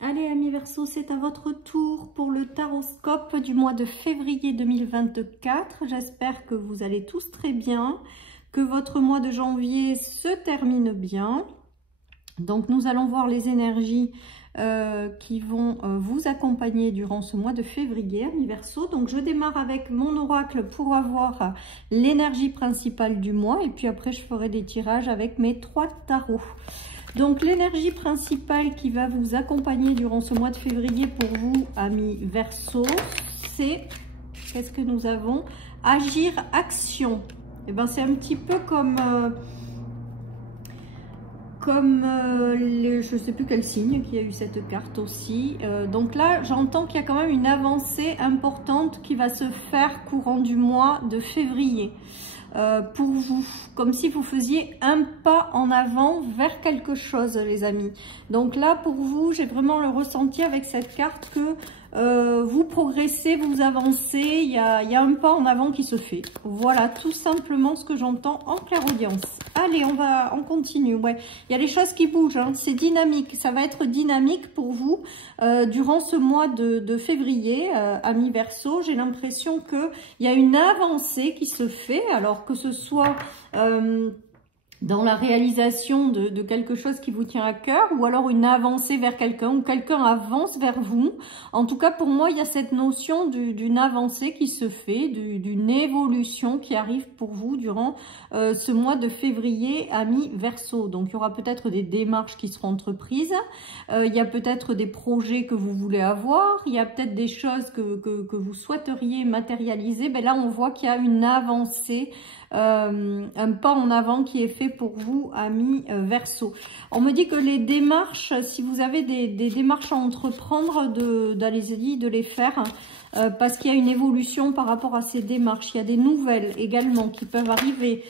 Allez, amis Verseau, c'est à votre tour pour le taroscope du mois de février 2024. J'espère que vous allez tous très bien, que votre mois de janvier se termine bien. Donc, nous allons voir les énergies qui vont vous accompagner durant ce mois de février, amis Verseau. Donc, je démarre avec mon oracle pour avoir l'énergie principale du mois. Et puis après, je ferai des tirages avec mes 3 tarots. Donc, l'énergie principale qui va vous accompagner durant ce mois de février pour vous, amis Verseau, c'est, qu'est-ce que nous avons? Agir, action. Et ben, c'est un petit peu comme je ne sais plus quel signe qui a eu cette carte aussi. Donc là, j'entends qu'il y a quand même une avancée importante qui va se faire courant du mois de février. Pour vous, comme si vous faisiez un pas en avant vers quelque chose, les amis. Donc là, pour vous, j'ai vraiment le ressenti avec cette carte que vous progressez, vous avancez, il y a un pas en avant qui se fait. Voilà, tout simplement ce que j'entends en clairaudience. Allez, on continue. Ouais, il y a des choses qui bougent, hein. C'est dynamique, ça va être dynamique pour vous durant ce mois de février, amis Verseau. J'ai l'impression qu'il y a une avancée qui se fait, alors que ce soit dans la réalisation de quelque chose qui vous tient à cœur, ou alors une avancée vers quelqu'un, ou quelqu'un avance vers vous. En tout cas, pour moi, il y a cette notion d'une avancée qui se fait, d'une évolution qui arrive pour vous durant ce mois de février, amis Verseau. Donc, il y aura peut-être des démarches qui seront entreprises, il y a peut-être des projets que vous voulez avoir, il y a peut-être des choses que vous souhaiteriez matérialiser. Ben là, on voit qu'il y a une avancée, un pas en avant qui est fait pour vous, amis Verseau. On me dit que les démarches, si vous avez des démarches à entreprendre, d'allez-y, de les faire, parce qu'il y a une évolution par rapport à ces démarches. Il y a des nouvelles également qui peuvent arriver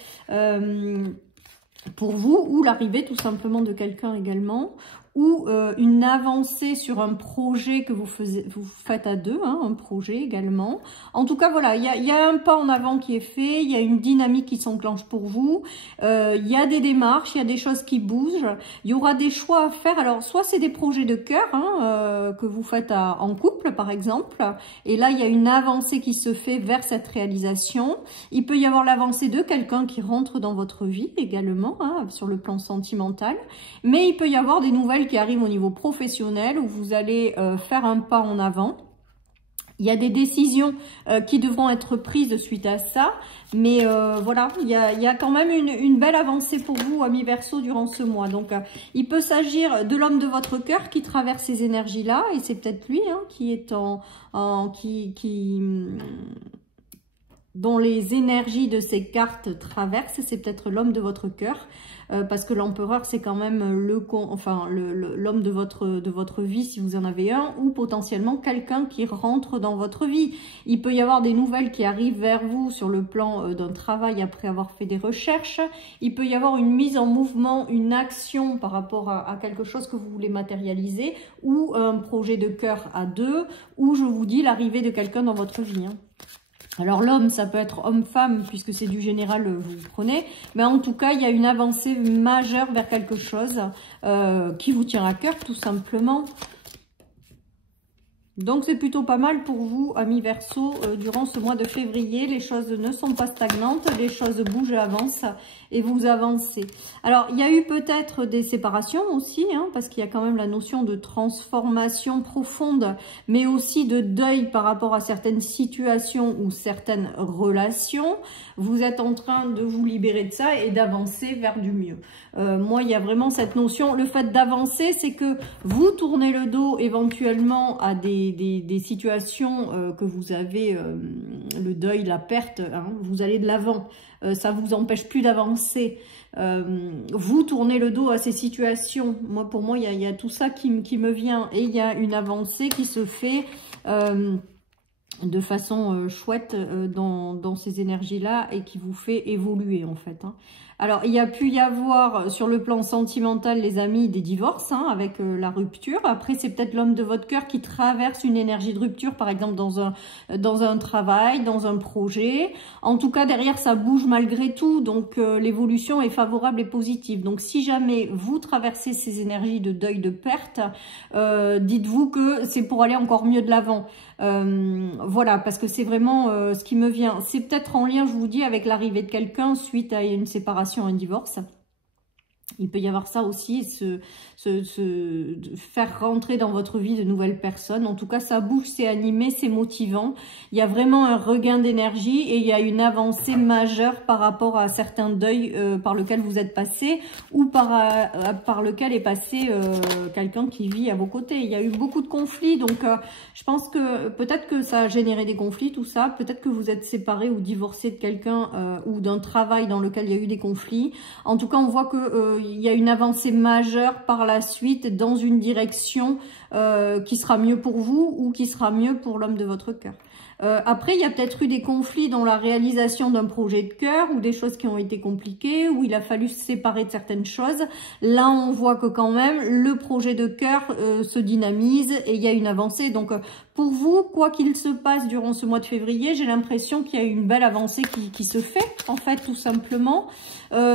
pour vous, ou l'arrivée tout simplement de quelqu'un également, ou une avancée sur un projet que vous faites à deux, hein, un projet également. En tout cas, voilà, il y a un pas en avant qui est fait, il y a une dynamique qui s'enclenche pour vous, il y a des démarches, il y a des choses qui bougent, il y aura des choix à faire. Alors, soit c'est des projets de cœur, hein, que vous faites en couple, par exemple, et là, il y a une avancée qui se fait vers cette réalisation. Il peut y avoir l'avancée de quelqu'un qui rentre dans votre vie également, hein, sur le plan sentimental, mais il peut y avoir des nouvelles qui arrivent au niveau professionnel où vous allez faire un pas en avant. Il y a des décisions qui devront être prises suite à ça, mais voilà, il y a quand même une belle avancée pour vous, amis Verseau, durant ce mois. Donc, il peut s'agir de l'homme de votre cœur qui traverse ces énergies-là, et c'est peut-être lui, hein, qui est dont les énergies de ces cartes traversent. C'est peut-être l'homme de votre cœur, parce que l'empereur, c'est quand même l'homme de votre vie, si vous en avez un, ou potentiellement quelqu'un qui rentre dans votre vie. Il peut y avoir des nouvelles qui arrivent vers vous sur le plan d'un travail après avoir fait des recherches. Il peut y avoir une mise en mouvement, une action par rapport à quelque chose que vous voulez matérialiser, ou un projet de cœur à deux, ou je vous dis l'arrivée de quelqu'un dans votre vie, hein. Alors l'homme, ça peut être homme-femme, puisque c'est du général, vous prenez. Mais en tout cas, il y a une avancée majeure vers quelque chose qui vous tient à cœur, tout simplement. Donc c'est plutôt pas mal pour vous, amis Verseau, durant ce mois de février. Les choses ne sont pas stagnantes, les choses bougent et avancent, et vous avancez. Alors, il y a eu peut-être des séparations aussi, hein, parce qu'il y a quand même la notion de transformation profonde, mais aussi de deuil par rapport à certaines situations ou certaines relations. Vous êtes en train de vous libérer de ça et d'avancer vers du mieux. Moi, il y a vraiment cette notion. Le fait d'avancer, c'est que vous tournez le dos éventuellement à des situations que vous avez, le deuil, la perte, hein, vous allez de l'avant. Ça vous empêche plus d'avancer. Vous tournez le dos à ces situations. Moi, pour moi, il y a tout ça qui me vient. Et il y a une avancée qui se fait de façon chouette dans ces énergies-là, et qui vous fait évoluer, en fait, hein. Alors, il y a pu y avoir, sur le plan sentimental, les amis, des divorces, hein, avec la rupture. Après, c'est peut-être l'homme de votre cœur qui traverse une énergie de rupture, par exemple, dans un travail, dans un projet. En tout cas, derrière, ça bouge malgré tout. Donc, l'évolution est favorable et positive. Donc, si jamais vous traversez ces énergies de deuil, de perte, dites-vous que c'est pour aller encore mieux de l'avant. Voilà, parce que c'est vraiment ce qui me vient. C'est peut-être en lien, je vous dis, avec l'arrivée de quelqu'un suite à une séparation, un divorce. Il peut y avoir ça aussi, faire rentrer dans votre vie de nouvelles personnes. En tout cas, ça bouge, c'est animé, c'est motivant. Il y a vraiment un regain d'énergie et il y a une avancée majeure par rapport à certains deuils par lequel vous êtes passé ou par lequel est passé quelqu'un qui vit à vos côtés. Il y a eu beaucoup de conflits, donc je pense que peut-être que ça a généré des conflits, tout ça. Peut-être que vous êtes séparé ou divorcé de quelqu'un ou d'un travail dans lequel il y a eu des conflits. En tout cas, on voit que il y a une avancée majeure par la suite dans une direction qui sera mieux pour vous ou qui sera mieux pour l'homme de votre cœur. Après, il y a peut-être eu des conflits dans la réalisation d'un projet de cœur ou des choses qui ont été compliquées, où il a fallu se séparer de certaines choses. Là, on voit que quand même, le projet de cœur se dynamise et il y a une avancée. Donc, pour vous, quoi qu'il se passe durant ce mois de février, j'ai l'impression qu'il y a une belle avancée qui se fait, en fait, tout simplement,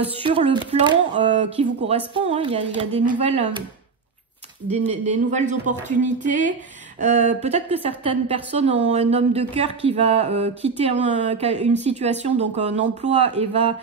sur le plan qui vous correspond. Hein. Il y a des nouvelles opportunités. Peut-être que certaines personnes ont un homme de cœur qui va quitter une situation, donc un emploi, et va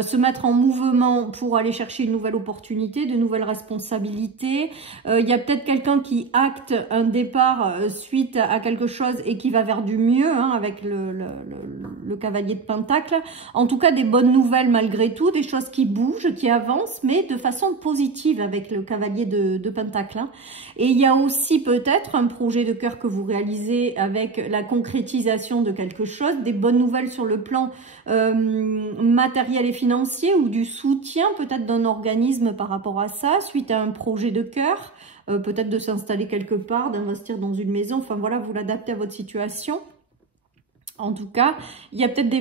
se mettre en mouvement pour aller chercher une nouvelle opportunité, de nouvelles responsabilités. Il y a peut-être quelqu'un qui acte un départ suite à quelque chose et qui va vers du mieux, hein, avec le cavalier de Pentacle. En tout cas, des bonnes nouvelles malgré tout, des choses qui bougent, qui avancent, mais de façon positive avec le cavalier de Pentacle. Hein. Et il y a aussi peut-être un projet de cœur que vous réalisez avec la concrétisation de quelque chose, des bonnes nouvelles sur le plan matériel et financier ou du soutien peut-être d'un organisme par rapport à ça, suite à un projet de cœur, peut-être de s'installer quelque part, d'investir dans une maison, enfin voilà, vous l'adaptez à votre situation. En tout cas, il y a peut-être des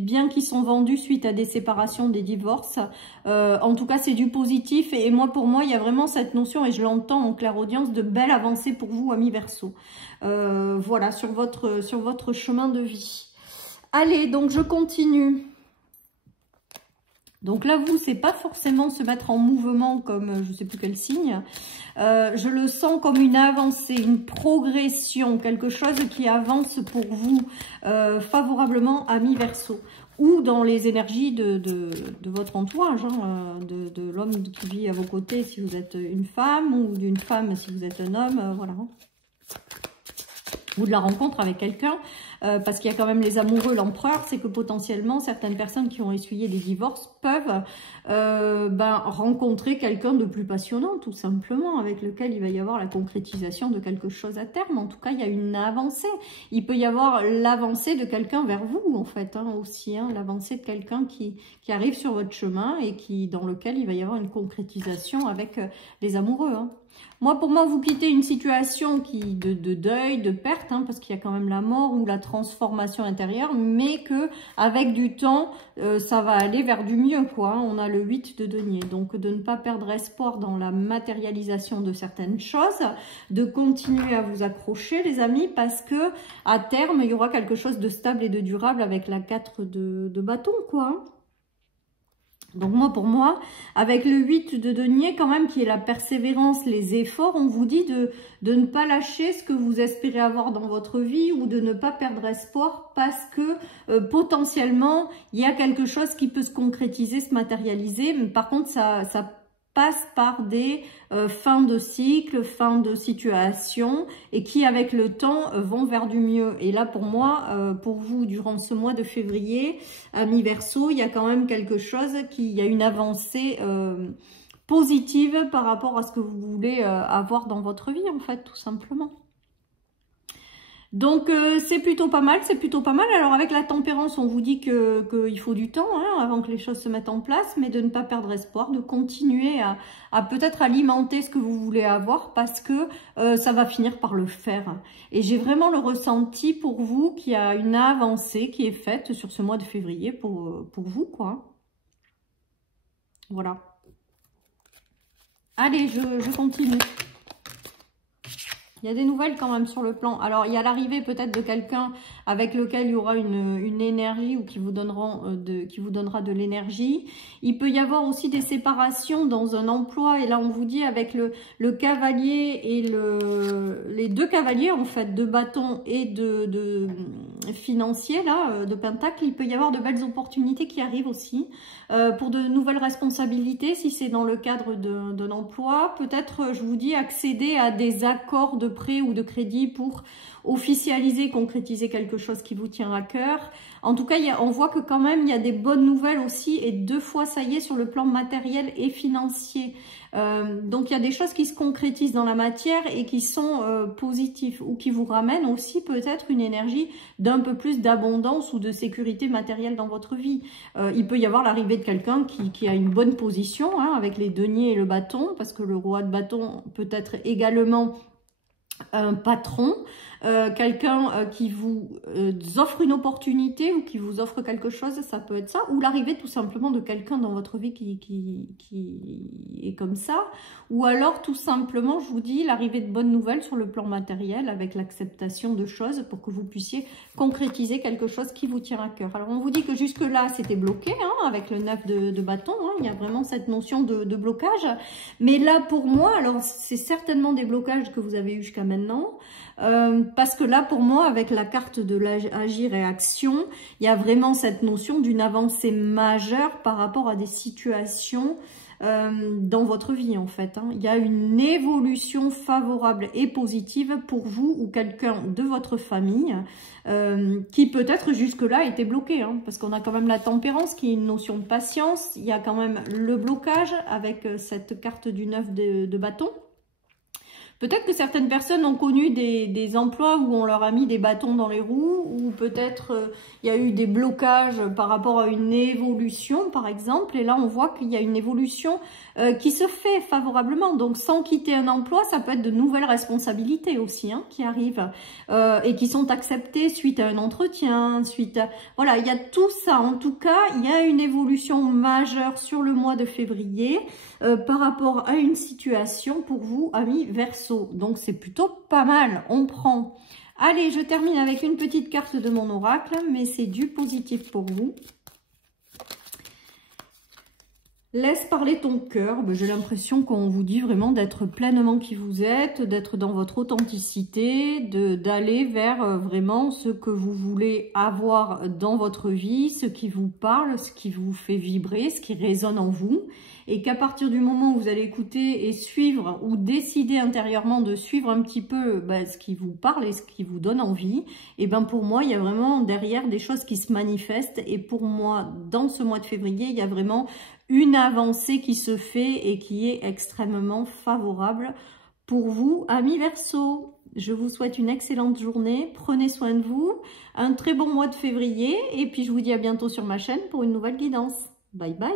biens qui sont vendus suite à des séparations, des divorces. En tout cas, c'est du positif. Et moi, pour moi, il y a vraiment cette notion, et je l'entends en clairaudience, de belle avancée pour vous, amis Verseau. Voilà, sur votre chemin de vie. Allez, donc je continue. Donc là, vous, c'est pas forcément se mettre en mouvement comme je sais plus quel signe. Je le sens comme une avancée, une progression, quelque chose qui avance pour vous favorablement, amis Verseau. Ou dans les énergies de votre entourage, hein, de l'homme qui vit à vos côtés si vous êtes une femme, ou d'une femme si vous êtes un homme, voilà. Ou de la rencontre avec quelqu'un, parce qu'il y a quand même les amoureux, l'empereur, c'est que potentiellement certaines personnes qui ont essuyé des divorces peuvent rencontrer quelqu'un de plus passionnant, tout simplement, avec lequel il va y avoir la concrétisation de quelque chose à terme. En tout cas, il y a une avancée. Il peut y avoir l'avancée de quelqu'un vers vous, en fait, hein, aussi, hein, l'avancée de quelqu'un qui arrive sur votre chemin et dans lequel il va y avoir une concrétisation avec les amoureux, hein. Moi, pour moi, vous quittez une situation de deuil, de perte, hein, parce qu'il y a quand même la mort ou la transformation intérieure, mais que avec du temps, ça va aller vers du mieux, quoi. Hein. On a le 8 de denier, donc de ne pas perdre espoir dans la matérialisation de certaines choses, de continuer à vous accrocher, les amis, parce que à terme, il y aura quelque chose de stable et de durable avec la 4 de bâton, quoi. Hein. Donc moi, pour moi, avec le 8 de denier, quand même, qui est la persévérance, les efforts, on vous dit de ne pas lâcher ce que vous espérez avoir dans votre vie ou de ne pas perdre espoir parce que potentiellement, il y a quelque chose qui peut se concrétiser, se matérialiser. Mais par contre, ça passe par des fins de cycle, fins de situation et qui avec le temps vont vers du mieux. Et là pour moi, pour vous durant ce mois de février, amis Verseau, il y a quand même quelque chose il y a une avancée positive par rapport à ce que vous voulez avoir dans votre vie en fait, tout simplement. Donc c'est plutôt pas mal, c'est plutôt pas mal. Alors avec la tempérance, on vous dit qu'il faut du temps hein, avant que les choses se mettent en place, mais de ne pas perdre espoir, de continuer à peut-être alimenter ce que vous voulez avoir parce que ça va finir par le faire. Et j'ai vraiment le ressenti pour vous qu'il y a une avancée qui est faite sur ce mois de février pour vous, quoi. Voilà. Allez, je continue. Il y a des nouvelles quand même sur le plan. Alors, il y a l'arrivée peut-être de quelqu'un avec lequel il y aura une énergie ou qui vous donnera de l'énergie. Il peut y avoir aussi des séparations dans un emploi. Et là, on vous dit avec le cavalier et les deux cavaliers, en fait, de bâton et de financier, là, de pentacle, il peut y avoir de belles opportunités qui arrivent aussi. Pour de nouvelles responsabilités, si c'est dans le cadre d'un emploi, peut-être, je vous dis, accéder à des accords de prêt ou de crédit pour officialiser, concrétiser quelque chose qui vous tient à cœur. En tout cas, on voit que quand même, il y a des bonnes nouvelles aussi, et 2 fois, ça y est, sur le plan matériel et financier. Donc, il y a des choses qui se concrétisent dans la matière et qui sont positives, ou qui vous ramènent aussi peut-être une énergie d'un peu plus d'abondance ou de sécurité matérielle dans votre vie. Il peut y avoir l'arrivée de quelqu'un qui a une bonne position, hein, avec les deniers et le bâton, parce que le roi de bâton peut être également un patron, quelqu'un qui vous offre une opportunité ou qui vous offre quelque chose, ça peut être ça, ou l'arrivée tout simplement de quelqu'un dans votre vie qui est comme ça, ou alors tout simplement, je vous dis, l'arrivée de bonnes nouvelles sur le plan matériel avec l'acceptation de choses pour que vous puissiez concrétiser quelque chose qui vous tient à cœur. Alors on vous dit que jusque là c'était bloqué, hein, avec le 9 de bâton, hein, il y a vraiment cette notion de blocage, mais là pour moi, alors c'est certainement des blocages que vous avez eu jusqu'à maintenant, parce que là pour moi avec la carte de l'agir et action, il y a vraiment cette notion d'une avancée majeure par rapport à des situations dans votre vie en fait, hein. Il y a une évolution favorable et positive pour vous ou quelqu'un de votre famille qui peut-être jusque là était bloqué, hein, parce qu'on a quand même la tempérance qui est une notion de patience, il y a quand même le blocage avec cette carte du 9 de bâton. Peut-être que certaines personnes ont connu des emplois où on leur a mis des bâtons dans les roues, ou peut-être il y a eu des blocages par rapport à une évolution, par exemple. Et là, on voit qu'il y a une évolution qui se fait favorablement. Donc, sans quitter un emploi, ça peut être de nouvelles responsabilités aussi, hein, qui arrivent et qui sont acceptées suite à un entretien, suite à... Voilà, il y a tout ça. En tout cas, il y a une évolution majeure sur le mois de février par rapport à une situation pour vous, amis Verseau. Donc, c'est plutôt pas mal. On prend. Allez, je termine avec une petite carte de mon oracle, mais c'est du positif pour vous. Laisse parler ton cœur. J'ai l'impression qu'on vous dit vraiment d'être pleinement qui vous êtes, d'être dans votre authenticité, d'aller vers vraiment ce que vous voulez avoir dans votre vie, ce qui vous parle, ce qui vous fait vibrer, ce qui résonne en vous. Et qu'à partir du moment où vous allez écouter et suivre ou décider intérieurement de suivre un petit peu ce qui vous parle et ce qui vous donne envie, et pour moi, il y a vraiment derrière des choses qui se manifestent. Et pour moi, dans ce mois de février, il y a vraiment une avancée qui se fait et qui est extrêmement favorable pour vous, amis Verseau. Je vous souhaite une excellente journée, prenez soin de vous, un très bon mois de février et puis je vous dis à bientôt sur ma chaîne pour une nouvelle guidance. Bye bye.